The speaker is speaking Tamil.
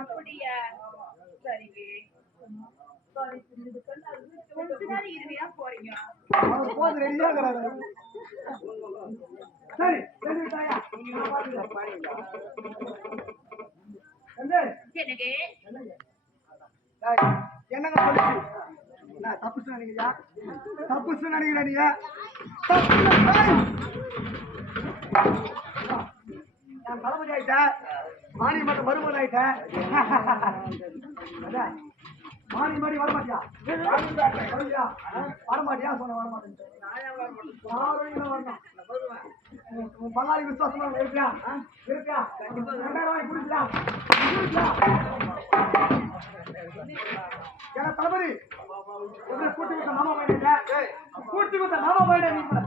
அப்படியா? சரி கொஞ்ச நேரம் இருவியா போறீங்க? சரி என்னங்க தப்பு சொன்னீங்க தப்பு சொன்னீங்க நீங்க நான் தளபதி ஆயிட்டேன் மாணி மட்டும் மருமகன் ஆயிட்டேன் மாணி மாதிரி வரமாட்டியா வரமாட்டியா சொன்ன வரமாட்டேன் பங்காளி விசுவாசமா இருக்கியா இருக்கியா 2000 வாங்கி குடிக்கலாம் ஏன்னா தளபதி கூட்டி விட்ட மாமா போயிட்டேன் கூட்டி விட்ட மாமா போயிட்டேன் நீங்க